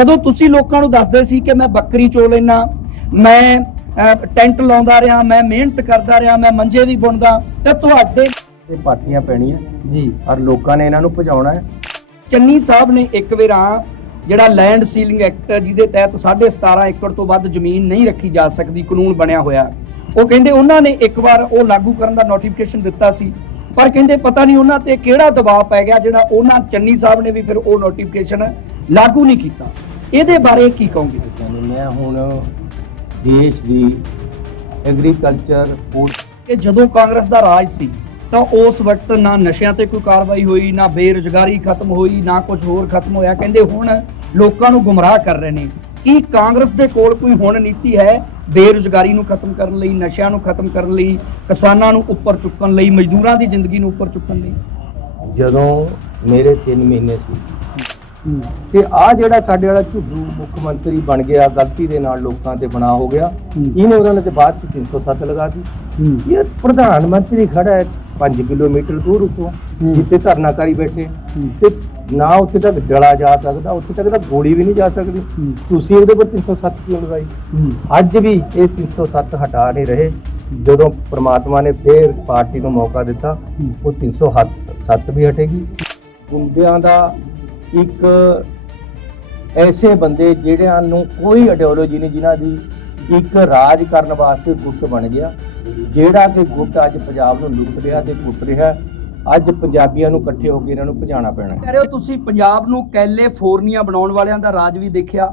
ਜਦੋਂ ਤੁਸੀਂ ਲੋਕਾਂ ਨੂੰ ਦੱਸਦੇ ਸੀ ਕਿ ਮੈਂ ਬੱਕਰੀ ਚੋ ਲੈਣਾ ਮੈਂ ਟੈਂਟ ਲਾਉਂਦਾ ਰਿਹਾ ਮੈਂ ਮਿਹਨਤ ਕਰਦਾ ਰਿਹਾ ਮੈਂ ਮੰਜੇ ਵੀ ਬੁਣਦਾ ਤੇ ਤੁਹਾਡੇ ਤੇ ਪਾਥੀਆਂ ਪੈਣੀਆਂ। ਜੀ। ਔਰ ਲੋਕਾਂ ਨੇ ਇਹਨਾਂ ਨੂੰ ਭਜਾਉਣਾ ਹੈ। ਚੰਨੀ ਸਾਹਿਬ ਨੇ ਇੱਕ ਵਾਰ ਜਿਹੜਾ ਲੈਂਡ ਸੀਲਿੰਗ ਐਕਟ ਜਿਹਦੇ ਤਹਿਤ 17.5 ਏਕੜ ਤੋਂ ਵੱਧ ਜ਼ਮੀਨ ਨਹੀਂ ਰੱਖੀ ਜਾ ਸਕਦੀ ਕਾਨੂੰਨ ਬਣਿਆ ਹੋਇਆ। ਉਹ ਕਹਿੰਦੇ ਉਹਨਾਂ ਨੇ ਇੱਕ ਵਾਰ ਉਹ ਲਾਗੂ ਕਰਨ ਦਾ ਨੋਟੀਫਿਕੇਸ਼ਨ ਦਿੱਤਾ ਸੀ ਪਰ ਕਹਿੰਦੇ ਪਤਾ ਨਹੀਂ ਉਹਨਾਂ ਤੇ ਕਿਹੜਾ ਦਬਾਅ ਪੈ ਗਿਆ ਜਿਹੜਾ ਉਹਨਾਂ ਚੰਨੀ ਸਾਹਿਬ ਨੇ ਵੀ ਫਿਰ ਉਹ ਨੋਟੀਫਿਕੇਸ਼ਨ ਲਾਗੂ ਨਹੀਂ ਕੀਤਾ। ਇਹਦੇ ਬਾਰੇ ਕੀ ਕਹੋਗੇ? ਯਾਨੀ ਮੈਂ ਹੁਣ ਦੇਸ਼ ਦੀ ਐਗਰੀਕਲਚਰ ਫੂਡ ਕਿ ਜਦੋਂ ਕਾਂਗਰਸ ਦਾ ਰਾਜ ਸੀ ਤਾਂ ਉਸ ਵਕਤ ਨਾ ਨਸ਼ਿਆਂ ਤੇ ਕੋਈ ਕਾਰਵਾਈ ਹੋਈ ਨਾ ਬੇਰੁਜ਼ਗਾਰੀ ਖਤਮ ਹੋਈ ਨਾ ਕੁਝ ਹੋਰ ਖਤਮ ਹੋਇਆ। ਕਹਿੰਦੇ ਹੁਣ ਲੋਕਾਂ ਨੂੰ ਗੁੰਮਰਾਹ ਕਰ ਰਹੇ ਨੇ। ਕੀ ਕਾਂਗਰਸ ਦੇ ਕੋਲ ਕੋਈ ਹੁਣ ਨੀਤੀ ਹੈ ਬੇਰੁਜ਼ਗਾਰੀ ਨੂੰ ਖਤਮ ਕਰਨ ਲਈ ਨਸ਼ਿਆਂ ਨੂੰ ਖਤਮ ਕਰਨ ਲਈ ਕਿਸਾਨਾਂ ਨੂੰ ਉੱਪਰ ਚੁੱਕਣ ਲਈ ਮਜ਼ਦੂਰਾਂ ਦੀ ਜ਼ਿੰਦਗੀ ਨੂੰ ਉੱਪਰ ਚੁੱਕਣ ਲਈ? ਜਦੋਂ ਮੇਰੇ 3 ਮਹੀਨੇ ਸੀ ਤੇ ਆ ਜਿਹੜਾ ਸਾਡੇ ਵਾਲਾ ਝੁੱਡੂ ਮੁੱਖ ਮੰਤਰੀ ਬਣ ਗਿਆ ਗਲਤੀ ਦੇ ਨਾਲ ਲੋਕਾਂ ਤੇ ਬਣਾ ਹੋ ਗਿਆ। ਇਹਨੇ ਉਹਨਾਂ ਨੇ ਤੇ ਬਾਅਦ ਚ 307 ਲਗਾ ਦਿੱਤੀ ਇਹ ਪ੍ਰਧਾਨ ਮੰਤਰੀ ਖੜਾ ਹੈ 5 ਕਿਲੋਮੀਟਰ ਦੂਰ ਉਤੋਂ। ਜਿੱਥੇ ਧਰਨਾਕਾਰੀ ਬੈਠੇ। ਤੇ ਨਾ ਉੱਥੇ ਤੱਕ ਡਲਾ ਜਾ ਸਕਦਾ ਉੱਥੇ ਤੱਕ ਤਾਂ ਗੋਲੀ ਵੀ ਨਹੀਂ ਜਾ ਸਕਦੀ। ਤੁਸੀਂ ਉਹਦੇ ਪਰ 307 ਕਿਉਂ ਲਗਾਈ ਅੱਜ ਵੀ ਇਹ 307 ਹਟਾ ਨਹੀਂ ਰਹੇ ਜਦੋਂ ਪ੍ਰਮਾਤਮਾ ਨੇ ਫੇਰ ਪਾਰਟੀ ਨੂੰ ਮੌਕਾ ਦਿੱਤਾ। ਉਹ 307 ਵੀ ਹਟੇਗੀ ਗੁੰਡਿਆਂ ਦਾ ਇੱਕ ਐਸੇ ਬੰਦੇ ਜਿਹੜਿਆਂ ਨੂੰ ਕੋਈ ਆਈਡੀਓਲੋਜੀ ਨਹੀਂ ਜਿਨ੍ਹਾਂ ਦੀ ਇੱਕ ਰਾਜ ਕਰਨ ਵਾਸਤੇ ਗੁੱਟ ਬਣ ਗਿਆ, ਜਿਹੜਾ ਕਿ ਗੁੱਟ ਅੱਜ ਪੰਜਾਬ ਨੂੰ ਲੁੱਟ ਰਿਹਾ ਤੇ ਕੁੱਟ ਰਿਹਾ, ਅੱਜ ਪੰਜਾਬੀਆਂ ਨੂੰ ਇਕੱਠੇ ਹੋ ਕੇ ਇਹਨਾਂ ਨੂੰ ਭਜਾਣਾ ਪੈਣਾ। ਹੈ ਕਹਿ ਰਹੇ ਹੋ ਤੁਸੀਂ ਪੰਜਾਬ ਨੂੰ ਕੈਲੀਫੋਰਨੀਆ ਬਣਾਉਣ ਵਾਲਿਆਂ ਦਾ ਰਾਜ ਵੀ ਦੇਖਿਆ।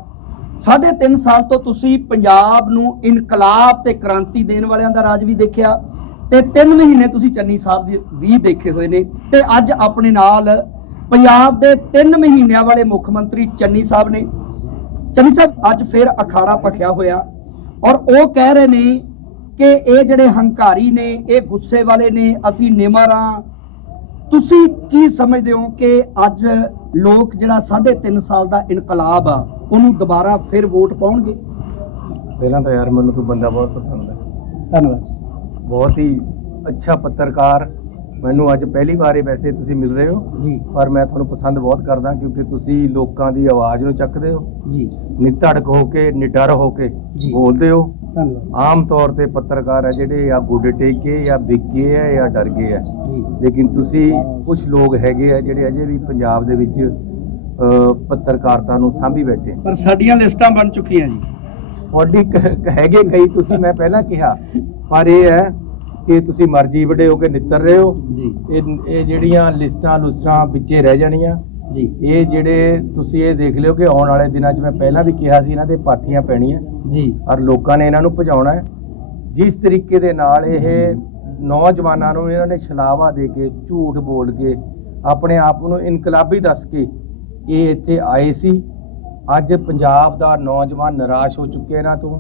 ਸਾਢੇ ਤਿੰਨ ਸਾਲ ਤੋਂ ਤੁਸੀਂ ਪੰਜਾਬ ਨੂੰ ਇਨਕਲਾਬ ਤੇ ਕ੍ਰਾਂਤੀ ਦੇਣ ਵਾਲਿਆਂ ਦਾ ਰਾਜ ਵੀ ਦੇਖਿਆ ਤੇ 3 ਮਹੀਨੇ ਤੁਸੀਂ ਚੰਨੀ ਸਾਹਿਬ ਦੇ ਵੀ ਦੇਖੇ ਹੋਏ ਨੇ ਤੇ ਅੱਜ ਆਪਣੇ ਨਾਲ ਪੰਜਾਬ ਦੇ 3 ਮਹੀਨਿਆਂ ਵਾਲੇ ਮੁੱਖ ਮੰਤਰੀ ਚੰਨੀ ਸਾਹਿਬ ਨੇ ਚੰਨੀ ਸਾਹਿਬ ਅੱਜ ਫਿਰ ਅਖਾੜਾ ਭਖਿਆ ਹੋਇਆ ਔਰ ਉਹ ਕਹਿ ਰਹੇ ਨੇ ਕਿ ਇਹ ਜਿਹੜੇ ਹੰਕਾਰੀ ਨੇ ਇਹ ਗੁੱਸੇ ਵਾਲੇ ਨੇ ਅਸੀਂ ਨਿਮਰ ਤੁਸੀਂ ਕੀ ਸਮਝਦੇ ਹੋ ਕਿ ਅੱਜ ਲੋਕ ਜਿਹੜਾ 3.5 ਸਾਲ ਦਾ ਇਨਕਲਾਬ ਆ ਉਹਨੂੰ ਦੁਬਾਰਾ ਫਿਰ ਵੋਟ ਪਾਉਣਗੇ? ਪਹਿਲਾਂ ਤਾਂ ਯਾਰ ਮੈਨੂੰ ਤੂੰ ਬੰਦਾ ਬਹੁਤ ਪਸੰਦ ਹੈ। ਧੰਨਵਾਦ ਬਹੁਤ ਹੀ ਅੱਛਾ ਪੱਤਰਕਾਰ ਮੈਨੂੰ ਅੱਜ ਪਹਿਲੀ ਵਾਰ ਹੀ ਵੈਸੇ ਤੁਸੀਂ ਮਿਲ ਰਹੇ ਹੋ। ਜੀ। ਪਰ ਮੈਂ ਤੁਹਾਨੂੰ ਪਸੰਦ ਬਹੁਤ ਕਰਦਾ ਕਿਉਂਕਿ ਤੁਸੀਂ ਲੋਕਾਂ ਦੀ ਆਵਾਜ਼ ਨੂੰ ਚੱਕਦੇ ਹੋ। ਜੀ। ਨਿਧੜਕ ਹੋ ਕੇ ਨਿਡਰ ਹੋ ਕੇ। ਬੋਲਦੇ ਹੋ। ਧੰਨਵਾਦ। ਆਮ ਤੌਰ ਤੇ ਪੱਤਰਕਾਰ ਹੈ ਜਿਹੜੇ ਜਾਂ ਗੁੱਡ ਟੇਕੇ ਜਾਂ ਵਿਗੇ ਹੈ ਜਾਂ ਡਰ ਗਏ ਜੀ। ਲੇਕਿਨ ਤੁਸੀਂ ਕੁਝ ਲੋਕ ਹੈਗੇ ਆ ਜਿਹੜੇ ਅਜੇ ਵੀ ਪੰਜਾਬ ਦੇ ਵਿੱਚ ਪੱਤਰਕਾਰਤਾ ਨੂੰ ਸਾਂਭੀ ਬੈਠੇ ਪਰ ਸਾਡੀਆਂ ਲਿਸਟਾਂ ਬਣ ਚੁੱਕੀਆਂ ਜੀ। ਤੁਹਾਡੀ ਹੈਗੇ ਕਈ ਤੁਸੀਂ ਮੈਂ ਪਹਿਲਾਂ ਕਿਹਾ। ਪਰ ਇਹ ਹੈ ਕਿ ਤੁਸੀਂ ਮਰਜ਼ੀ ਵੱਡੇ ਹੋ ਕੇ ਨਿੱਤਰ ਰਹੇ ਹੋ। ਜੀ। ਇਹ ਇਹ ਜਿਹੜੀਆਂ ਲਿਸਟਾਂ ਲੁਸਟਾਂ ਵਿੱਚੇ ਰਹਿ ਜਾਣੀਆਂ। ਜੀ। ਇਹ ਜਿਹੜੇ ਤੁਸੀਂ ਇਹ ਦੇਖ ਲਿਓ ਕਿ ਆਉਣ ਵਾਲੇ ਦਿਨਾਂ 'ਚ ਮੈਂ ਪਹਿਲਾਂ ਵੀ ਕਿਹਾ ਸੀ ਇਹਨਾਂ ਦੇ ਪਾਥੀਆਂ ਪੈਣੀਆਂ। ਜੀ। ਔਰ ਲੋਕਾਂ ਨੇ ਇਹਨਾਂ ਨੂੰ ਭਜਾਉਣਾ ਹੈ। ਜਿਸ ਤਰੀਕੇ ਦੇ ਨਾਲ ਇਹ ਨੌਜਵਾਨਾਂ ਨੂੰ ਇਹਨਾਂ ਨੇ ਛਲਾਵਾ ਦੇ ਕੇ ਝੂਠ ਬੋਲ ਕੇ ਆਪਣੇ ਆਪ ਨੂੰ ਇਨਕਲਾਬੀ ਦੱਸ ਕੇ ਇਹ ਇੱਥੇ ਆਏ ਸੀ। ਅੱਜ ਪੰਜਾਬ ਦਾ ਨੌਜਵਾਨ ਨਿਰਾਸ਼ ਹੋ ਚੁੱਕਿਆ ਇਹਨਾਂ ਤੋਂ।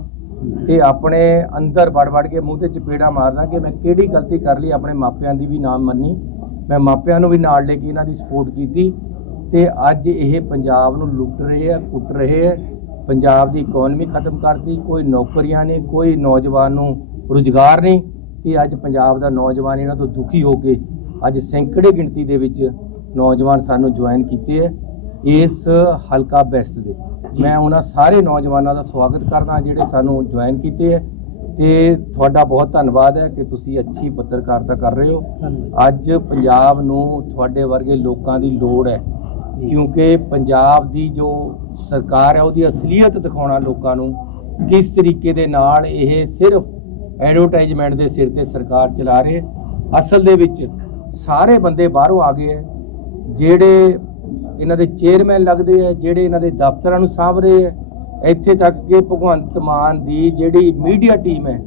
ਤੇ ਆਪਣੇ ਅੰਦਰ ਵੜ ਵੜ ਕੇ ਮੂੰਹ ਤੇ ਚਪੇੜਾ ਮਾਰਦਾ ਕਿ ਮੈਂ ਕਿਹੜੀ ਗਲਤੀ ਕਰ ਲਈ ਆਪਣੇ ਮਾਪਿਆਂ ਦੀ ਵੀ ਨਾ ਮੰਨੀ, ਮੈਂ ਮਾਪਿਆਂ ਨੂੰ ਵੀ ਨਾਲ ਲੈ ਕੇ ਇਹਨਾਂ ਦੀ ਸਪੋਰਟ ਕੀਤੀ ਤੇ ਅੱਜ ਇਹ ਪੰਜਾਬ ਨੂੰ ਲੁੱਟ ਰਹੇ ਆ, ਕੁੱਟ ਰਹੇ ਆ, ਪੰਜਾਬ ਦੀ ਇਕਨੋਮੀ ਖਤਮ ਕਰਤੀ, ਕੋਈ ਨੌਕਰੀਆਂ ਨਹੀਂ, ਕੋਈ ਨੌਜਵਾਨ ਨੂੰ ਰੁਜ਼ਗਾਰ ਨਹੀਂ ਤੇ ਅੱਜ ਪੰਜਾਬ ਦਾ ਨੌਜਵਾਨ ਇਹਨਾਂ ਤੋਂ ਦੁਖੀ ਹੋ ਕੇ ਅੱਜ ਸੈਂਕੜੇ ਗਿਣਤੀ ਦੇ ਵਿੱਚ ਨੌਜਵਾਨ ਸਾਨੂੰ ਜੁਆਇਨ ਕੀਤੇ ਹੈ ਇਸ ਹਲਕਾ ਬੈਸਟ ਦੇ। ਮੈਂ ਉਹਨਾਂ ਸਾਰੇ ਨੌਜਵਾਨਾਂ ਦਾ ਸਵਾਗਤ ਕਰਦਾ ਜਿਹੜੇ ਸਾਨੂੰ ਜੁਆਇਨ ਕੀਤੇ ਹੈ। ਤੇ ਤੁਹਾਡਾ ਬਹੁਤ ਧੰਨਵਾਦ ਹੈ ਕਿ ਤੁਸੀਂ ਅੱਛੀ ਪੱਤਰਕਾਰਤਾ ਕਰ ਰਹੇ ਹੋ। ਅੱਜ ਪੰਜਾਬ ਨੂੰ ਤੁਹਾਡੇ ਵਰਗੇ ਲੋਕਾਂ ਦੀ ਲੋੜ ਹੈ। ਕਿਉਂਕਿ ਪੰਜਾਬ ਦੀ ਜੋ ਸਰਕਾਰ ਹੈ ਉਹਦੀ ਅਸਲੀਅਤ ਦਿਖਾਉਣਾ ਲੋਕਾਂ ਨੂੰ ਕਿਸ ਤਰੀਕੇ ਦੇ ਨਾਲ ਇਹ ਸਿਰਫ ਐਡਵਰਟਾਈਜ਼ਮੈਂਟ ਦੇ ਸਿਰ ਤੇ ਸਰਕਾਰ ਚਲਾ ਰਹੇ ਅਸਲ ਦੇ ਵਿੱਚ ਸਾਰੇ ਬੰਦੇ ਬਾਹਰੋਂ ਆ ਗਏ ਹੈ। ਜਿਹੜੇ ਇਹਨਾਂ ਦੇ ਚੇਅਰਮੈਨ ਲੱਗਦੇ ਆ, ਜਿਹੜੇ ਇਹਨਾਂ ਦੇ ਦਫ਼ਤਰਾਂ ਨੂੰ ਸਾਂਭ ਰਹੇ ਆ। ਇੱਥੇ ਤੱਕ ਕਿ ਭਗਵੰਤ ਮਾਨ ਦੀ ਜਿਹੜੀ ਮੀਡੀਆ ਟੀਮ ਹੈ,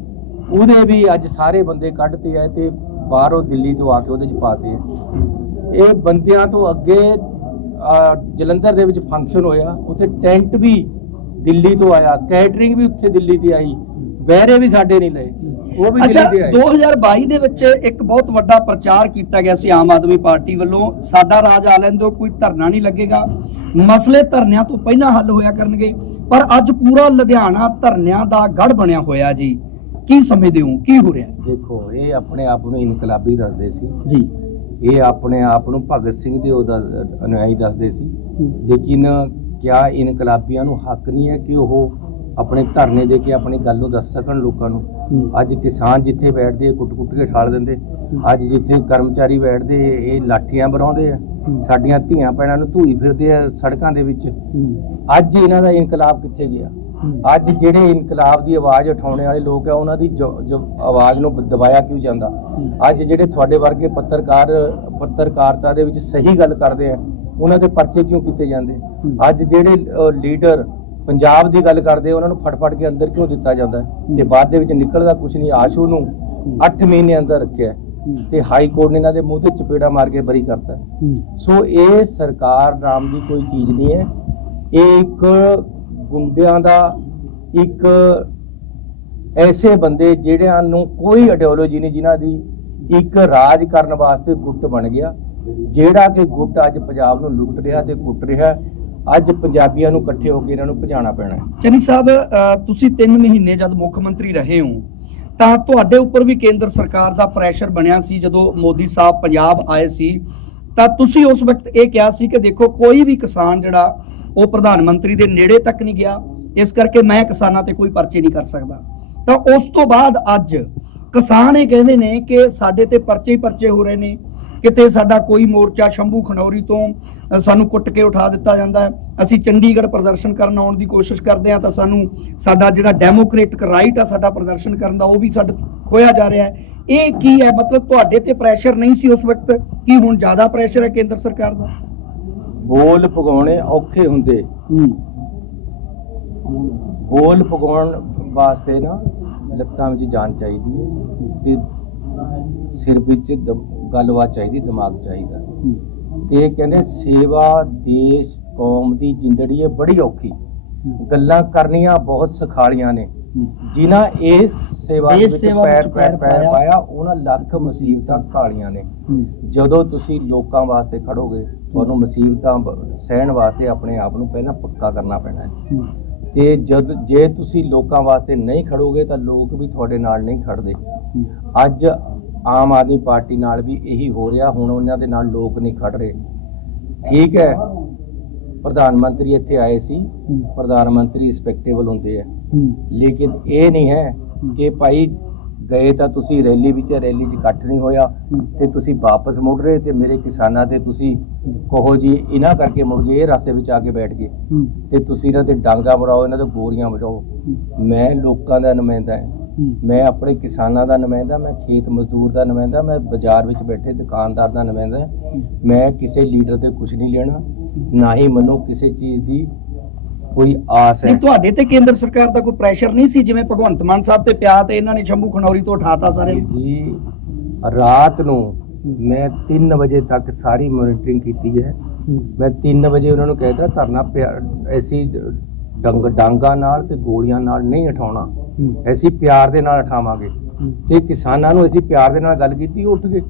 ਉਹਦੇ ਵੀ ਅੱਜ ਸਾਰੇ ਬੰਦੇ ਕੱਢਤੇ ਆ ਤੇ ਬਾਹਰੋਂ ਦਿੱਲੀ ਤੋਂ ਆ ਕੇ ਉਹਦੇ ਚ ਪਾਤੇ ਆ। ਇਹ ਬੰਦਿਆਂ ਤੋਂ ਅੱਗੇ ਜਲੰਧਰ ਦੇ ਵਿੱਚ ਫੰਕਸ਼ਨ ਹੋਇਆ, ਉੱਥੇ ਟੈਂਟ ਵੀ ਦਿੱਲੀ ਤੋਂ ਆਇਆ ਕੈਟਰਿੰਗ ਵੀ ਉੱਥੇ ਦਿੱਲੀ ਤੇ ਆਈ ਬਹਿਰੇ ਵੀ ਸਾਡੇ ਨਹੀਂ ਲਏ। ਉਹ ਵੀ ਅੱਛਾ ਦਿੱਲੀ ਤੇ ਆਏ 2022 ਦੇ ਵਿੱਚ ਇੱਕ ਬਹੁਤ ਵੱਡਾ ਪ੍ਰਚਾਰ ਕੀਤਾ ਗਿਆ ਸੀ ਆਮ ਆਦਮੀ ਪਾਰਟੀ ਵੱਲੋਂ। ਸਾਡਾ ਰਾਜ ਆ ਲੈਣ ਦਿਓ ਕੋਈ ਧਰਨਾ ਨਹੀਂ ਲੱਗੇਗਾ। ਮਸਲੇ ਧਰਨਿਆਂ ਤੋਂ ਪਹਿਲਾਂ ਹੱਲ ਹੋਇਆ ਕਰਨਗੇ। ਪਰ ਅੱਜ ਪੂਰਾ ਲੁਧਿਆਣਾ ਧਰਨਿਆਂ ਦਾ ਗੜ ਬਣਿਆ ਹੋਇਆ ਜੀ। ਕੀ ਸਮਝਦੇ ਹੋ ਕੀ ਹੋ ਰਿਹਾ? ਦੇਖੋ ਇਹ ਆਪਣੇ ਆਪ ਨੂੰ ਇਨਕਲਾਬੀ ਦੱਸਦੇ ਸੀ। ਜੀ। ਇਹ ਆਪਣੇ ਆਪ ਨੂੰ ਭਗਤ ਸਿੰਘ ਦੇ ਉਹਦਾ ਅਨੁਯਾਈ ਦੱਸਦੇ ਸੀ। ਲੇਕਿਨ ਕਿਆ ਇਨਕਲਾਬੀਆਂ ਨੂੰ ਹੱਕ ਨਹੀਂ ਹੈ ਕਿ ਉਹ ਆਪਣੇ ਧਰਨੇ ਦੇ ਕੇ ਆਪਣੀ ਗੱਲ ਨੂੰ ਦੱਸ ਸਕਣ ਲੋਕਾਂ ਨੂੰ? ਅੱਜ ਕਿਸਾਨ ਜਿੱਥੇ ਬੈਠਦੇ ਆ, ਕੁੱਟ-ਕੁੱਟ ਕੇ ਠਾਲ ਦਿੰਦੇ। ਅੱਜ ਜਿੱਥੇ ਕਰਮਚਾਰੀ ਬੈਠਦੇ ਇਹ ਲਾਠੀਆਂ ਬਣਾਉਂਦੇ ਆ। ਸਾਡੀਆਂ ਧੀਆਂ ਭੈਣਾਂ ਨੂੰ ਧੂਈ ਫਿਰਦੇ ਆ ਸੜਕਾਂ ਦੇ ਵਿੱਚ। ਅੱਜ ਇਹਨਾਂ ਦਾ ਇਨਕਲਾਬ ਕਿੱਥੇ ਗਿਆ? ਅੱਜ ਜਿਹੜੇ ਇਨਕਲਾਬ ਦੀ ਆਵਾਜ਼ ਉਠਾਉਣ ਵਾਲੇ ਲੋਕ ਆ ਉਹਨਾਂ ਦੀ ਆਵਾਜ਼ ਨੂੰ ਦਬਾਇਆ ਕਿਉਂ ਜਾਂਦਾ? ਅੱਜ ਜਿਹੜੇ ਤੁਹਾਡੇ ਵਰਗੇ ਪੱਤਰਕਾਰ ਪੱਤਰਕਾਰਤਾ ਦੇ ਵਿੱਚ ਸਹੀ ਗੱਲ ਕਰਦੇ ਆ ਉਹਨਾਂ ਦੇ ਪਰਚੇ ਕਿਉਂ ਕੀਤੇ ਜਾਂਦੇ? ਅੱਜ ਜਿਹੜੇ ਲੀਡਰ ਪੰਜਾਬ ਦੀ ਗੱਲ ਕਰਦੇ ਉਹਨਾਂ ਨੂੰ ਫੜ-ਫੜ ਕੇ ਅੰਦਰ ਕਿਉਂ ਦਿੱਤਾ ਜਾਂਦਾ? ਤੇ ਬਾਅਦ ਦੇ ਵਿੱਚ ਨਿਕਲਦਾ ਕੁਝ ਨਹੀਂ ਆਸ਼ੂ ਨੂੰ 8 ਮਹੀਨੇ ਅੰਦਰ ਰੱਖਿਆ ਤੇ ਹਾਈ ਕੋਰਟ ਨੇ ਇਹਨਾਂ ਦੇ ਮੂੰਹ ਤੇ ਚਪੇੜਾ ਮਾਰ ਕੇ ਬਰੀ ਕਰਤਾ। ਸੋ ਇਹ ਸਰਕਾਰ ਨਾਮ ਦੀ ਕੋਈ ਚੀਜ਼ ਨਹੀਂ ਹੈ। ਇਹ ਇੱਕ ਗੁੰਡਿਆਂ ਦਾ ਇੱਕ ਐਸੇ ਬੰਦੇ ਜਿਹੜਿਆਂ ਨੂੰ ਕੋਈ ਆਈਡੀਓਲੋਜੀ ਨਹੀਂ ਜਿਨ੍ਹਾਂ ਦੀ ਇੱਕ ਰਾਜ ਕਰਨ ਵਾਸਤੇ ਗੁੱਟ ਬਣ ਗਿਆ ਜਿਹੜਾ ਕਿ ਗੁੱਟ ਅੱਜ ਪੰਜਾਬ ਨੂੰ ਲੁੱਟ ਰਿਹਾ ਤੇ ਕੁੱਟ ਰਿਹਾ ਅੱਜ ਪੰਜਾਬੀਆਂ ਨੂੰ ਇਕੱਠੇ ਹੋ ਕੇ ਇਹਨਾਂ ਨੂੰ ਭਜਾਣਾ ਪੈਣਾ ਹੈ। ਚੰਨੀ ਸਾਹਿਬ ਅ, ਤੁਸੀਂ 3 ਮਹੀਨੇ ਜਦ ਮੁੱਖ ਮੰਤਰੀ ਰਹੇ ਹੋ ਤਾਂ ਤੁਹਾਡੇ ਉੱਪਰ ਵੀ ਕੇਂਦਰ ਸਰਕਾਰ ਦਾ ਪ੍ਰੈਸ਼ਰ ਬਣਿਆ ਸੀ ਜਦੋਂ ਮੋਦੀ ਸਾਹਿਬ ਪੰਜਾਬ ਆਏ ਸੀ। ਤਾਂ ਤੁਸੀਂ ਉਸ ਵਕਤ ਇਹ ਕਿਹਾ ਸੀ ਕਿ ਦੇਖੋ ਕੋਈ ਵੀ ਕਿਸਾਨ ਜਿਹੜਾ ਉਹ ਪ੍ਰਧਾਨ ਮੰਤਰੀ ਦੇ ਨੇੜੇ ਤੱਕ ਨਹੀਂ ਗਿਆ। ਇਸ ਕਰਕੇ ਮੈਂ ਕਿਸਾਨਾਂ ਤੇ ਕੋਈ ਪਰਚੇ ਨਹੀਂ ਕਰ ਸਕਦਾ। ਤਾਂ ਉਸ ਤੋਂ ਬਾਅਦ ਅੱਜ ਕਿਸਾਨ ਇਹ ਕਹਿੰਦੇ ਨੇ ਕਿ ਸਾਡੇ ਤੇ ਪਰਚੇ ਹੀ ਪਰਚੇ ਹੋ ਰਹੇ ਨੇ। ਕਿਤੇ ਸਾਡਾ ਕੋਈ ਮੋਰਚਾ ਸ਼ੰਭੂ ਖਨੌਰੀ ਤੋਂ ਸਾਨੂੰ ਕੁੱਟ ਕੇ ਉਠਾ ਦਿੱਤਾ ਜਾਂਦਾ ਹੈ। ਅਸੀਂ ਚੰਡੀਗੜ੍ਹ ਪ੍ਰਦਰਸ਼ਨ ਕਰਨ ਆਉਣ ਦੀ ਕੋਸ਼ਿਸ਼ ਕਰਦੇ ਹਾਂ ਤਾਂ ਸਾਨੂੰ ਸਾਡਾ ਜਿਹੜਾ ਡੈਮੋਕ੍ਰੈਟਿਕ ਰਾਈਟ ਆ ਸਾਡਾ ਪ੍ਰਦਰਸ਼ਨ ਕਰਨ ਦਾ ਉਹ ਵੀ ਸਾਡਾ ਖੋਇਆ ਜਾ ਰਿਹਾ ਹੈ। ਇਹ ਕੀ ਹੈ? ਮਤਲਬ ਤੁਹਾਡੇ ਤੇ ਪ੍ਰੈਸ਼ਰ ਨਹੀਂ ਸੀ ਉਸ ਵਕਤ ਕੀ ਹੁਣ ਜ਼ਿਆਦਾ ਪ੍ਰੈਸ਼ਰ ਹੈ ਕੇਂਦਰ ਸਰਕਾਰ ਦਾ? ਬੋਲ ਪਗਾਉਣੇ ਔਖੇ ਹੁੰਦੇ। ਬੋਲ ਪਗਾਉਣ ਵਾਸਤੇ ਨਾ ਲੱਤਾਂ ਵਿੱਚ ਜਾਨ ਚਾਹੀਦੀ ਹੈ ਤੇ ਸਿਰ ਵਿੱਚ ਗੱਲਬਾਤ ਚਾਹੀਦੀ ਦਿਮਾਗ ਚਾਹੀਦਾ। ਤੇ ਇਹ ਕਹਿੰਦੇ ਸੇਵਾ ਦੇਸ਼ ਕੌਮ ਦੀ ਜਿੰਦੜੀ ਹੈ ਬੜੀ ਔਖੀ। ਗੱਲਾਂ ਕਰਨੀਆਂ ਬਹੁਤ ਸਖਾਲੀਆਂ ਨੇ। ਜਿਨ੍ਹਾਂ ਇਸ ਸੇਵਾ ਵਿੱਚ ਪੈਰ ਪੈਰ ਪੈਰ ਪਾਇਆ। ਉਹਨਾਂ ਲੱਖ ਮੁਸੀਬਤਾਂ ਖਾਲੀਆਂ ਨੇ। ਜਦੋਂ ਤੁਸੀਂ ਲੋਕਾਂ ਵਾਸਤੇ ਖੜੋਗੇ ਤੁਹਾਨੂੰ ਮੁਸੀਬਤਾਂ ਸਹਿਣ ਵਾਸਤੇ ਆਪਣੇ ਆਪ ਨੂੰ ਪਹਿਲਾਂ ਪੱਕਾ ਕਰਨਾ ਪੈਣਾ ਹੈ। ਤੇ ਜਦ ਜੇ ਤੁਸੀਂ ਲੋਕਾਂ ਵਾਸਤੇ ਨਹੀਂ ਖੜੋਗੇ ਤਾਂ ਲੋਕ ਵੀ ਤੁਹਾਡੇ ਨਾਲ ਨਹੀਂ ਖੜਦੇ। ਅੱਜ ਆਮ ਆਦਮੀ ਪਾਰਟੀ ਨਾਲ ਵੀ ਇਹੀ ਹੋ ਰਿਹਾ ਹੁਣ ਉਹਨਾਂ ਦੇ ਨਾਲ ਲੋਕ ਨਹੀਂ ਖੜ ਰਹੇ। ਠੀਕ ਹੈ। ਪ੍ਰਧਾਨ ਮੰਤਰੀ ਇੱਥੇ ਆਏ ਸੀ। ਪ੍ਰਧਾਨ ਮੰਤਰੀ ਰਿਸਪੈਕਟੇਬਲ ਹੁੰਦੇ ਆ। ਲੇਕਿਨ ਇਹ ਨਹੀਂ ਹੈ ਕਿ ਭਾਈ ਗਏ ਤਾਂ ਤੁਸੀਂ ਰੈਲੀ ਵਿੱਚ ਰੈਲੀ 'ਚ ਇਕੱਠ ਨਹੀਂ ਹੋਇਆ ਤੇ ਤੁਸੀਂ ਵਾਪਸ ਮੁੜ ਰਹੇ ਤੇ ਮੇਰੇ ਕਿਸਾਨਾਂ ਤੇ ਤੁਸੀਂ ਕਹੋ ਜੀ ਇਹਨਾਂ ਕਰਕੇ ਮੁੜ ਗਏ ਇਹ ਰਸਤੇ ਵਿੱਚ ਆ ਕੇ ਬੈਠ ਗਏ। ਤੇ ਤੁਸੀਂ ਇਹਨਾਂ ਤੇ ਡਾਂਗਾ ਮਰਾਓ ਇਹਨਾਂ ਤੇ ਗੋਰੀਆਂ ਵਜਾਓ। ਮੈਂ ਲੋਕਾਂ ਦਾ ਨੁਮਾਇੰਦਾ ਹਾਂ। ਮੈਂ ਆਪਣੇ ਕਿਸਾਨਾਂ ਦਾ ਨੁਮਾਇੰਦਾ ਮੈਂ ਖੇਤ ਮਜ਼ਦੂਰ ਦਾ ਨੁਮਾਇੰਦਾ ਮੈਂ ਬਾਜ਼ਾਰ ਵਿੱਚ ਬੈਠੇ ਦੁਕਾਨਦਾਰ ਦਾ ਨੁਮਾਇੰਦਾ। ਮੈਂ ਕਿਸੇ ਲੀਡਰ ਤੇ ਕੁਝ ਨਹੀਂ ਲੈਣਾ ਨਾ ਹੀ ਮੈਨੂੰ ਕਿਸੇ ਚੀਜ਼ ਦੀ ਕੋਈ ਆਸ ਹੈ। ਨਹੀਂ ਤੁਹਾਡੇ ਤੇ ਕੇਂਦਰ ਸਰਕਾਰ ਦਾ ਕੋਈ ਪ੍ਰੈਸ਼ਰ ਨਹੀਂ ਸੀ? ਜਿਵੇਂ ਭਗਵੰਤ ਮਾਨ ਸਾਹਿਬ ਤੇ ਪਿਆ ਤੇ ਇਹਨਾਂ ਨੇ ਸ਼ੰਭੂ ਖਨੌਰੀ ਤੋਂ ਉਠਾਤਾ ਸਾਰੇ। ਜੀ ਰਾਤ ਨੂੰ ਮੈਂ 3 ਵਜੇ ਤੱਕ ਸਾਰੀ ਮੋਨੀਟਰਿੰਗ ਕੀਤੀ ਹੈ। ਮੈਂ 3 ਵਜੇ ਉਹਨਾਂ ਨੂੰ ਕਹਿਤਾ ਧਰਨਾ ਅਸੀਂ ਡੰਗ ਡਾਂਗਾ ਨਾਲ ਤੇ ਗੋਲੀਆਂ ਨਾਲ ਨਹੀਂ ਉਠਾਉਣਾ। ਅਸੀਂ ਪਿਆਰ ਦੇ ਨਾਲ ਉਠਾਵਾਂਗੇ। ਤੇ ਕਿਸਾਨਾਂ ਨੂੰ ਅਸੀਂ ਪਿਆਰ ਦੇ ਨਾਲ ਗੱਲ ਕੀਤੀ ਉੱਠ ਗਏ।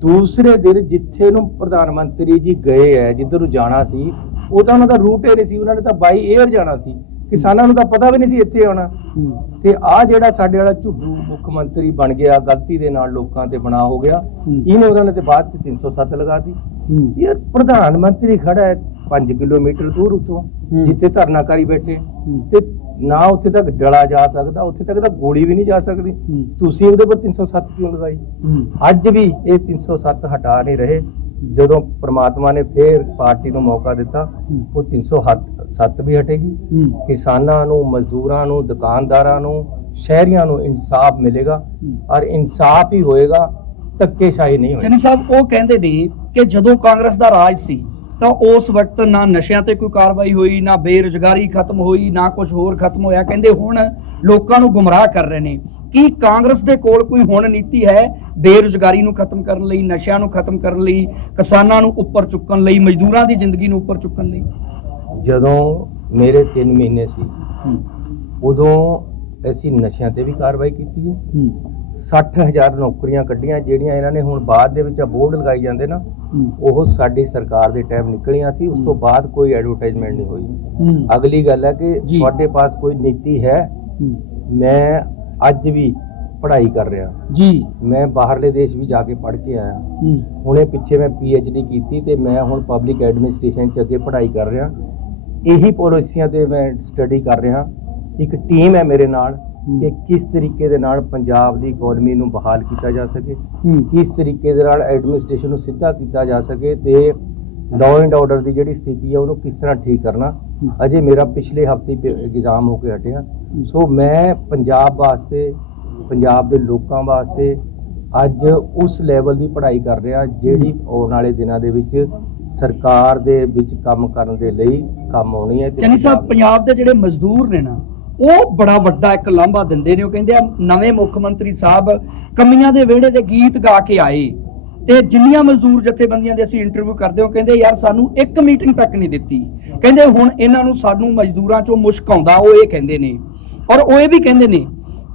ਦੂਸਰੇ ਦਿਨ ਜਿੱਥੇ ਨੂੰ ਪ੍ਰਧਾਨ ਮੰਤਰੀ ਜੀ ਗਏ ਹੈ ਜਿੱਧਰ ਨੂੰ ਜਾਣਾ ਸੀ ਉਹ ਤਾਂ ਉਹਨਾਂ ਦਾ ਰੂਟ ਹੀ ਨਹੀਂ ਸੀ ਉਹਨਾਂ ਨੇ ਤਾਂ ਬਾਈ 에ਅਰ ਜਾਣਾ ਸੀ। ਕਿਸਾਨਾਂ ਨੂੰ ਤਾਂ ਪਤਾ ਵੀ ਨਹੀਂ ਸੀ ਇੱਥੇ ਆਉਣਾ। ਤੇ ਆ ਜਿਹੜਾ ਸਾਡੇ ਵਾਲਾ ਝੁੱਡੂ ਮੁੱਖ ਮੰਤਰੀ ਬਣ ਗਿਆ ਗਲਤੀ ਦੇ ਨਾਲ ਲੋਕਾਂ ਤੇ ਬਣਾ ਹੋ ਗਿਆ। ਇਹਨੇ ਉਹਨਾਂ ਨੇ ਤੇ ਬਾਅਦ ਚ 307 ਲਗਾਤੀ ਯਾਰ ਪ੍ਰਧਾਨ ਮੰਤਰੀ ਖੜਾ ਹੈ 5 ਕਿਲੋਮੀਟਰ ਦੂਰ ਉਤੋਂ। ਜਿੱਥੇ ਧਰਨਾਕਾਰੀ ਬੈਠੇ। ਤੇ ਨਾ ਉੱਥੇ ਤੱਕ ਡਲਾ ਜਾ ਸਕਦਾ ਉੱਥੇ ਤੱਕ ਤਾਂ ਗੋਲੀ ਵੀ ਨਹੀਂ ਜਾ ਸਕਦੀ। ਤੁਸੀਂ ਉਹਦੇ ਪਰ 307 ਕਿਉਂ ਲਗਾਈ? ਅੱਜ ਵੀ ਇਹ 307 ਹਟਾ ਨਹੀਂ ਰਹੇ। ਜਦੋਂ ਪ੍ਰਮਾਤਮਾ ਨੇ ਫੇਰ ਪਾਰਟੀ ਨੂੰ ਮੌਕਾ ਦਿੱਤਾ ਉਹ 307 ਵੀ ਹਟੇਗੀ। ਕਿਸਾਨਾਂ ਨੂੰ ਮਜ਼ਦੂਰਾਂ ਨੂੰ ਦੁਕਾਨਦਾਰਾਂ ਨੂੰ ਸ਼ਹਿਰੀਆਂ ਨੂੰ ਇਨਸਾਫ ਮਿਲੇਗਾ। ਔਰ ਇਨਸਾਫ ਹੀ ਹੋਏਗਾ ਧੱਕੇਸ਼ਾਹੀ ਨਹੀਂ ਹੋਏਗੀ। ਚੰਨੀ ਸਾਹਿਬ ਉਹ ਕਹਿੰਦੇ ਨੇ ਕਿ ਜਦੋਂ ਕਾਂਗਰਸ ਦਾ ਰਾਜ ਸੀ ਤਾਂ ਉਸ ਵਕਤ ਨਾ ਨਸ਼ਿਆਂ ਤੇ ਕੋਈ ਕਾਰਵਾਈ ਹੋਈ ਨਾ ਬੇਰੁਜ਼ਗਾਰੀ ਖਤਮ ਹੋਈ ਨਾ ਕੁਝ ਹੋਰ ਖਤਮ ਹੋਇਆ। ਕਹਿੰਦੇ ਹੁਣ ਲੋਕਾਂ ਨੂੰ ਗੁੰਮਰਾਹ ਕਰ ਰਹੇ ਨੇ। ਕੀ ਕਾਂਗਰਸ ਦੇ ਕੋਲ ਕੋਈ ਹੁਣ ਨੀਤੀ ਹੈ ਬੇਰੁਜ਼ਗਾਰੀ ਨੂੰ ਖਤਮ ਕਰਨ ਲਈ ਨਸ਼ਿਆਂ ਨੂੰ ਖਤਮ ਕਰਨ ਲਈ ਕਿਸਾਨਾਂ ਨੂੰ ਉੱਪਰ ਚੁੱਕਣ ਲਈ ਮਜ਼ਦੂਰਾਂ ਦੀ ਜ਼ਿੰਦਗੀ ਨੂੰ ਉੱਪਰ ਚੁੱਕਣ ਲਈ? ਜਦੋਂ ਮੇਰੇ 3 ਮਹੀਨੇ ਸੀ ਉਦੋਂ ਅਸੀਂ ਨਸ਼ਿਆਂ ਤੇ ਵੀ ਕਾਰਵਾਈ ਕੀਤੀ ਹੈ। 60000 ਨੌਕਰੀਆਂ ਕੱਢੀਆਂ ਜਿਹੜੀਆਂ ਇਹਨਾਂ ਨੇ ਹੁਣ ਬਾਅਦ ਦੇ ਵਿੱਚ ਬੋਰਡ ਲਗਾਈ ਜਾਂਦੇ ਨਾ ਉਹ ਸਾਡੀ ਸਰਕਾਰ ਦੇ ਟਾਈਮ ਨਿਕਲੀਆਂ ਸੀ ਉਸ ਤੋਂ ਬਾਅਦ ਕੋਈ ਐਡਵਰਟਾਈਜ਼ਮੈਂਟ ਨਹੀਂ ਹੋਈ। ਅਗਲੀ ਗੱਲ ਹੈ ਕਿ। ਤੁਹਾਡੇ ਪਾਸ ਕੋਈ ਨੀਤੀ ਹੈ ਮੈਂ ਅੱਜ ਵੀ ਪੜ੍ਹਾਈ ਕਰ ਰਿਹਾ। ਜੀ। ਮੈਂ ਬਾਹਰਲੇ ਦੇਸ਼ ਵੀ ਜਾ ਕੇ ਪੜ੍ਹ ਕੇ ਆਇਆ। ਹੁਣੇ ਪਿੱਛੇ ਮੈਂ ਡੀ ਕੀਤੀ ਤੇ ਮੈਂ ਹੁਣ ਪਬਲਿਕ ਐਡਮਿਨਿਸਟ੍ਰੇਸ਼ਨ ਚ ਅੱਗੇ ਪੜ੍ਹਾਈ ਕਰ ਰਿਹਾ। ਇਹੀ ਪਾਲਿਸੀਆਂ ਤੇ ਮੈਂ ਸਟੱਡੀ ਕਰ ਰਿਹਾ। ਇੱਕ ਟੀਮ ਹੈ ਮੇਰੇ ਨਾਲ। ਕਿ ਕਿਸ ਤਰੀਕੇ ਦੇ ਨਾਲ ਪੰਜਾਬ ਦੀ ਇਕਨੋਮੀ ਨੂੰ ਬਹਾਲ ਕੀਤਾ ਜਾ ਸਕੇ ਕਿਸ ਤਰੀਕੇ ਦੇ ਨਾਲ ਐਡਮਿਨਿਸਟ੍ਰੇਸ਼ਨ ਨੂੰ ਸਿੱਧਾ ਕੀਤਾ ਜਾ ਸਕੇ ਤੇ ਲਾਅ ਐਂਡ ਆਰਡਰ ਦੀ ਜਿਹੜੀ ਸਥਿਤੀ ਹੈ ਉਹਨੂੰ ਕਿਸ ਤਰ੍ਹਾਂ ਠੀਕ ਕਰਨਾ। ਅਜੇ ਮੇਰਾ ਪਿਛਲੇ ਹਫ਼ਤੇ ਐਗਜ਼ਾਮ ਹੋ ਕੇ ਹਟਿਆ। ਸੋ ਮੈਂ ਪੰਜਾਬ ਵਾਸਤੇ ਪੰਜਾਬ ਦੇ ਲੋਕਾਂ ਵਾਸਤੇ ਅੱਜ ਉਸ ਲੈਵਲ ਦੀ ਪੜ੍ਹਾਈ ਕਰ ਰਿਹਾ ਜਿਹੜੀ ਆਉਣ ਵਾਲੇ ਦਿਨਾਂ ਦੇ ਵਿੱਚ ਸਰਕਾਰ ਦੇ ਵਿੱਚ ਕੰਮ ਕਰਨ ਦੇ ਲਈ ਕੰਮ ਆਉਣੀ ਹੈ ਚੰਨੀ ਸਾਹਿਬ ਪੰਜਾਬ ਦੇ ਜਿਹੜੇ ਮਜ਼ਦੂਰ ਨੇ ਨਾ ਉਹ ਬੜਾ ਵੱਡਾ ਇੱਕ ਲਾਂਭਾ ਦਿੰਦੇ ਨੇ। ਉਹ ਕਹਿੰਦੇ ਆ, ਨਵੇਂ ਮੁੱਖ ਮੰਤਰੀ ਸਾਹਿਬ ਕਮੀਆਂ ਦੇ ਵਿਹੜੇ ਦੇ ਗੀਤ ਗਾ ਕੇ ਆਏ। ਤੇ ਜਿੰਨੀਆਂ ਮਜ਼ਦੂਰ ਜਥੇਬੰਦੀਆਂ ਦੇ ਅਸੀਂ ਇੰਟਰਵਿਊ ਕਰਦੇ ਹਾਂ ਕਹਿੰਦੇ, ਯਾਰ, ਸਾਨੂੰ ਇੱਕ ਮੀਟਿੰਗ ਤੱਕ ਨਹੀਂ ਦਿੱਤੀ। ਕਹਿੰਦੇ, ਹੁਣ ਇਹਨਾਂ ਨੂੰ ਸਾਨੂੰ ਮਜ਼ਦੂਰਾਂ ਚੋਂ ਮੁਸ਼ਕ ਆਉਂਦਾ। ਉਹ ਇਹ ਕਹਿੰਦੇ ਨੇ। ਔਰ ਉਹ ਇਹ ਵੀ ਕਹਿੰਦੇ ਨੇ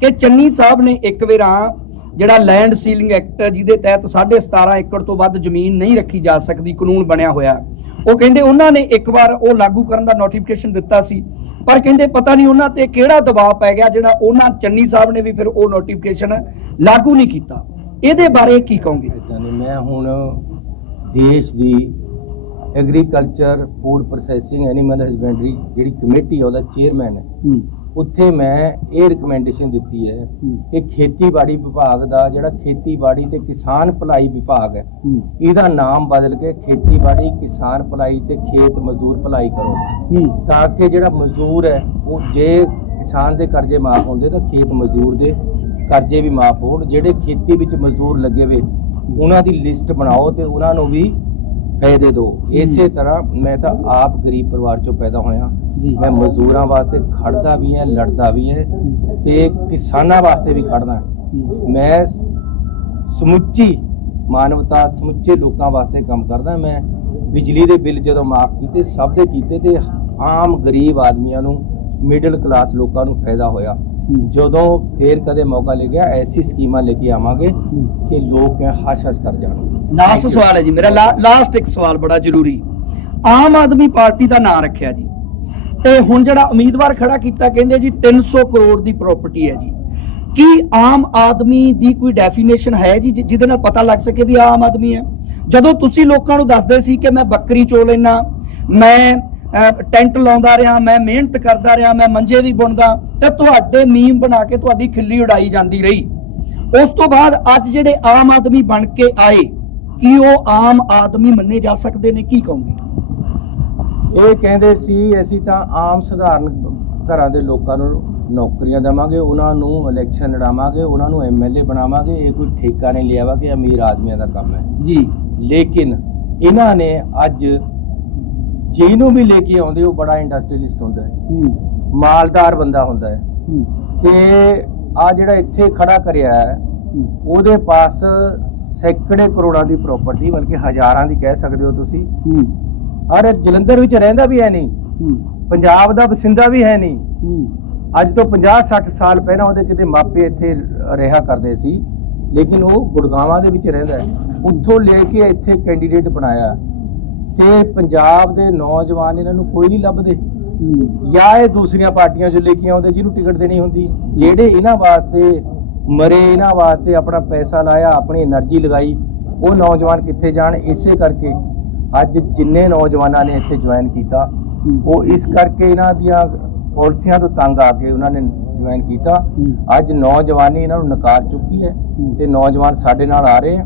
ਕਿ ਚੰਨੀ ਸਾਹਿਬ ਨੇ ਇੱਕ ਵਾਰਾਂ ਜਿਹੜਾ ਲੈਂਡ ਸੀਲਿੰਗ ਐਕਟ ਜਿਹਦੇ ਤਹਿਤ 17.5 ਏਕੜ ਤੋਂ ਵੱਧ ਜ਼ਮੀਨ ਨਹੀਂ ਰੱਖੀ ਜਾ ਸਕਦੀ, ਕਾਨੂੰਨ ਬਣਿਆ ਹੋਇਆ। ਉਹ ਕਹਿੰਦੇ ਉਹਨਾਂ ਨੇ ਇੱਕ ਵਾਰ ਉਹ ਲਾਗੂ ਕਰਨ ਦਾ ਨੋਟੀਫਿਕੇਸ਼ਨ ਦਿੱਤਾ ਸੀ ਪਰ ਕਹਿੰਦੇ ਪਤਾ ਨਹੀਂ ਉਹਨਾਂ ਤੇ ਕਿਹੜਾ ਦਬਾਅ ਪੈ ਗਿਆ ਜਿਹੜਾ ਉਹਨਾਂ ਚੰਨੀ ਸਾਹਿਬ ਨੇ ਵੀ ਫਿਰ ਉਹ ਨੋਟੀਫਿਕੇਸ਼ਨ ਲਾਗੂ ਨਹੀਂ ਕੀਤਾ। ਇਹਦੇ ਬਾਰੇ ਕੀ ਕਹੋਗੇ? ਮੈਂ ਹੁਣ ਦੇਸ਼ ਦੀ agriculture food processing animal husbandry ਜਿਹੜੀ ਕਮੇਟੀ ਹੈ ਉਹਦਾ ਚੇਅਰਮੈਨ ਹੈ। ਉੱਥੇ ਮੈਂ ਇਹ ਰਿਕਮੈਂਡੇਸ਼ਨ ਦਿੱਤੀ ਹੈ ਕਿ ਖੇਤੀਬਾੜੀ ਵਿਭਾਗ ਦਾ ਜਿਹੜਾ ਖੇਤੀਬਾੜੀ ਤੇ ਕਿਸਾਨ ਭਲਾਈ ਵਿਭਾਗ ਹੈ ਇਹਦਾ ਨਾਮ ਬਦਲ ਕੇ ਖੇਤੀਬਾੜੀ ਕਿਸਾਨ ਭਲਾਈ ਤੇ ਖੇਤ ਮਜ਼ਦੂਰ ਭਲਾਈ ਕਰੋ। ਤਾਂ ਕਿ ਜਿਹੜਾ ਮਜ਼ਦੂਰ ਹੈ ਉਹ ਜੇ ਕਿਸਾਨ ਦੇ ਕਰਜ਼ੇ ਮਾਫ ਹੁੰਦੇ ਤਾਂ ਖੇਤ ਮਜ਼ਦੂਰ ਦੇ ਕਰਜ਼ੇ ਵੀ ਮਾਫ ਹੋਣ। ਜਿਹੜੇ ਖੇਤੀ ਵਿੱਚ ਮਜ਼ਦੂਰ ਲੱਗੇ ਵੇ ਉਹਨਾਂ ਦੀ ਲਿਸਟ ਬਣਾਓ ਤੇ ਉਹਨਾਂ ਨੂੰ ਵੀ ਫਾਇਦੇ ਦਿਓ। ਇਸੇ ਤਰ੍ਹਾਂ ਮੈਂ ਤਾਂ ਆਪ ਗਰੀਬ ਪਰਿਵਾਰ ਚੋਂ ਪੈਦਾ ਹੋਇਆ। ਮੈਂ ਮਜ਼ਦੂਰਾਂ ਵਾਸਤੇ ਖੜਦਾ ਵੀ ਹਾਂ ਲੜਦਾ ਵੀ ਹਾਂ ਤੇ ਕਿਸਾਨਾਂ ਵਾਸਤੇ ਵੀ ਖੜਦਾ। ਮੈਂ ਸਮੁੱਚੀ ਮਾਨਵਤਾ ਸਮੁੱਚੇ ਲੋਕਾਂ ਵਾਸਤੇ ਕੰਮ ਕਰਦਾ। ਮੈਂ ਬਿਜਲੀ ਦੇ ਬਿੱਲ ਜਦੋਂ ਮਾਫ ਕੀਤੇ ਸਭ ਦੇ ਕੀਤੇ ਤੇ ਆਮ ਗਰੀਬ ਆਦਮੀਆਂ ਨੂੰ ਮਿਡਲ ਕਲਾਸ ਲੋਕਾਂ ਨੂੰ ਫਾਇਦਾ ਹੋਇਆ। ਜਦੋਂ ਫੇਰ ਕਦੇ ਮੌਕਾ ਲੱਗਿਆ ਐਸੀ ਸਕੀਮਾਂ ਲੈ ਕੇ ਆਵਾਂਗੇ ਕਿ ਲੋਕ ਹੱਸ ਹੱਸ ਕਰ ਜਾਣ। ਲਾਸਟ ਸਵਾਲ ਹੈ ਜੀ ਮੇਰਾ ਲਾਸਟ ਇੱਕ ਸਵਾਲ ਬੜਾ ਜ਼ਰੂਰੀ। ਆਮ ਆਦਮੀ ਪਾਰਟੀ ਦਾ ਨਾਂ ਰੱਖਿਆ ਜੀ। ਤੇ ਹੁਣ ਜਿਹੜਾ ਉਮੀਦਵਾਰ ਖੜਾ ਕੀਤਾ ਕਹਿੰਦੇ ਜੀ 300 ਕਰੋੜ ਦੀ ਪ੍ਰਾਪਰਟੀ ਹੈ ਜੀ। ਕੀ ਆਮ ਆਦਮੀ ਦੀ ਕੋਈ ਡੈਫੀਨੇਸ਼ਨ ਹੈ ਜੀ ਜਿਹਦੇ ਨਾਲ ਪਤਾ ਲੱਗ ਸਕੇ ਵੀ ਆਮ ਆਦਮੀ ਹੈ? ਜਦੋਂ ਤੁਸੀਂ ਲੋਕਾਂ ਨੂੰ ਦੱਸਦੇ ਸੀ ਕਿ ਮੈਂ ਬੱਕਰੀ ਚੋ ਲੈਣਾ ਮੈਂ ਟੈਂਟ ਲਾਉਂਦਾ ਰਿਹਾ, ਮੈਂ ਮਿਹਨਤ ਕਰਦਾ ਰਿਹਾ, ਮੈਂ ਮੰਜੇ ਵੀ ਬੁਣਦਾ, ਤੇ ਤੁਹਾਡੇ ਮੀਮ ਬਣਾ ਕੇ ਤੁਹਾਡੀ ਖਿੱਲੀ ਉਡਾਈ ਜਾਂਦੀ ਰਹੀ। ਉਸ ਤੋਂ ਬਾਅਦ ਅੱਜ ਜਿਹੜੇ ਆਮ ਆਦਮੀ ਬਣ ਕੇ ਆਏ, ਕੀ ਉਹ ਆਮ ਆਦਮੀ ਮੰਨੇ ਜਾ ਸਕਦੇ ਨੇ? ਕੀ ਕਹੋਗੇ? ਇਹ ਕਹਿੰਦੇ ਸੀ ਅਸੀਂ ਤਾਂ ਆਮ ਸਧਾਰਨ ਘਰਾਂ ਦੇ ਲੋਕਾਂ ਨੂੰ ਨੌਕਰੀਆਂ ਦੇਵਾਂਗੇ ਉਹਨਾਂ ਨੂੰ ਇਲੈਕਸ਼ਨ ਲੜਾਵਾਂਗੇ ਉਹਨਾਂ ਨੂੰ ਐਮਐਲਏ ਬਣਾਵਾਂਗੇ ਇਹ ਕੋਈ ਠੇਕਾ ਨਹੀਂ ਲਿਆ ਵਾ ਕਿ ਅਮੀਰ ਆਦਮੀਆਂ ਦਾ ਕੰਮ ਹੈ। ਜੀ। ਲੇਕਿਨ ਇਹਨਾਂ ਨੇ ਅੱਜ ਜਿਹਨੂੰ ਵੀ ਲੈ ਕੇ ਆਉਂਦੇ ਉਹ ਬੜਾ ਇੰਡਸਟਰੀਲਿਸਟ ਹੁੰਦਾ ਹੈ। ਮਾਲਦਾਰ ਬੰਦਾ ਹੁੰਦਾ ਹੈ। ਤੇ ਆ ਜਿਹੜਾ ਇੱਥੇ ਖੜਾ ਕਰਿਆ ਹੈ ਉਹਦੇ ਪਾਸ ਸੈਂਕੜੇ ਕਰੋੜਾਂ ਦੀ ਪ੍ਰਾਪਰਟੀ ਬਲਕਿ ਹਜ਼ਾਰਾਂ ਦੀ ਕਹਿ ਸਕਦੇ ਹੋ ਤੁਸੀਂ। ਔਰ ਜਲੰਧਰ ਵਿੱਚ ਰਹਿੰਦਾ ਵੀ ਹੈ ਨਹੀਂ। ਪੰਜਾਬ ਦਾ ਵਸਿੰਦਾ ਵੀ ਹੈ ਨਹੀਂ। ਅੱਜ ਤੋਂ 50 60 ਸਾਲ ਪਹਿਲਾਂ ਉਹਦੇ ਕਿਤੇ ਮਾਪੇ ਇੱਥੇ ਰਿਹਾ ਕਰਦੇ ਸੀ ਲੇਕਿਨ ਉਹ ਗੁਰਗਾਵਾਂ ਦੇ ਵਿੱਚ ਰਹਿੰਦਾ ਉੱਥੋਂ ਲੈ ਕੇ ਇੱਥੇ ਕੈਂਡੀਡੇਟ ਬਣਾਇਆ। ਤੇ ਪੰਜਾਬ ਦੇ ਨੌਜਵਾਨ ਇਹਨਾਂ ਨੂੰ ਕੋਈ ਨਹੀਂ ਲੱਭਦੇ। ਜਾਂ ਇਹ ਦੂਸਰੀਆਂ ਪਾਰਟੀਆਂ ਜੋ ਲੈ ਕੇ ਆਉਂਦੇ ਜਿਹਨੂੰ ਟਿਕਟ ਦੇਣੀ ਹੁੰਦੀ। ਜਿਹੜੇ ਇਹਨਾਂ ਵਾਸਤੇ ਮਰੇ ਇਹਨਾਂ ਵਾਸਤੇ ਆਪਣਾ ਪੈਸਾ ਲਾਇਆ ਆਪਣੀ એનર્ਜੀ ਲਗਾਈ ਉਹ ਨੌਜਵਾਨ ਕਿੱਥੇ ਜਾਣ? ਇਸੇ ਕਰਕੇ ਅੱਜ ਜਿੰਨੇ ਨੌਜਵਾਨਾਂ ਨੇ ਇੱਥੇ ਜੁਆਇਨ ਕੀਤਾ, ਉਹ ਇਸ ਕਰਕੇ ਇਹਨਾਂ ਦੀਆਂ ਪਾਲਿਸੀਆਂ ਤੋਂ ਤੰਗ ਆ ਕੇ ਉਹਨਾਂ ਨੇ ਜੁਆਇਨ ਕੀਤਾ। ਅੱਜ ਨੌਜਵਾਨੀ ਇਹਨਾਂ ਨੂੰ ਨਕਾਰ ਚੁੱਕੀ ਹੈ ਤੇ ਨੌਜਵਾਨ ਸਾਡੇ ਨਾਲ ਆ ਰਹੇ ਆ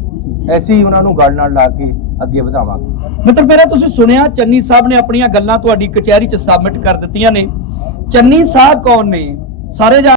ਐਸੀ ਹੀ ਉਹਨਾਂ ਨੂੰ ਗੱਲ ਨਾਲ ਲਾ ਕੇ ਅੱਗੇ ਵਧਾਵਾਂਗੇ। ਮਤਲਬ ਮੇਰਾ ਤੁਸੀਂ ਸੁਣਿਆ, ਚੰਨੀ ਸਾਹਿਬ ਨੇ ਆਪਣੀਆਂ ਗੱਲਾਂ ਤੁਹਾਡੀ ਕਚਹਿਰੀ 'ਚ ਸਬਮਿਟ ਕਰ ਦਿੱਤੀਆਂ ਨੇ। ਚੰਨੀ ਸਾਹਿਬ ਕੌਣ ਨੇ? ਸਾਰੇ ਜਾਣ